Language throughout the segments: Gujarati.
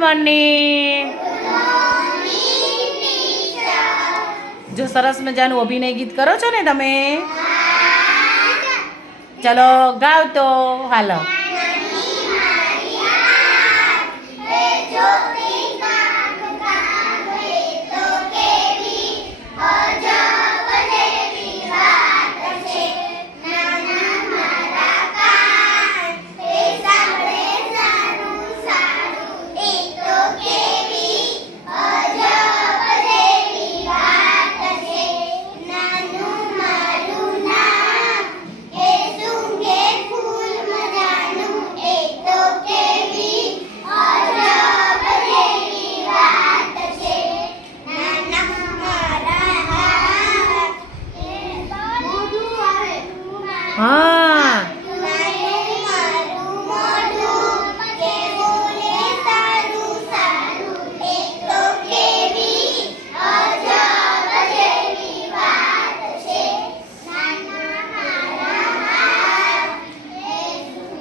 મોર્નિંગ જો સરસ મજાનું અભિનય ગીત કરો છો ને તમે? ચલો ગાવ તો હાલો. હા.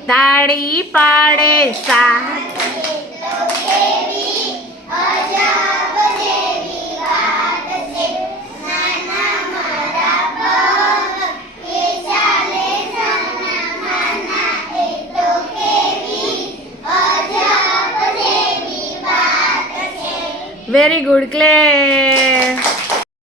તાળી પાડે સા વેરી ગુડ ક્લે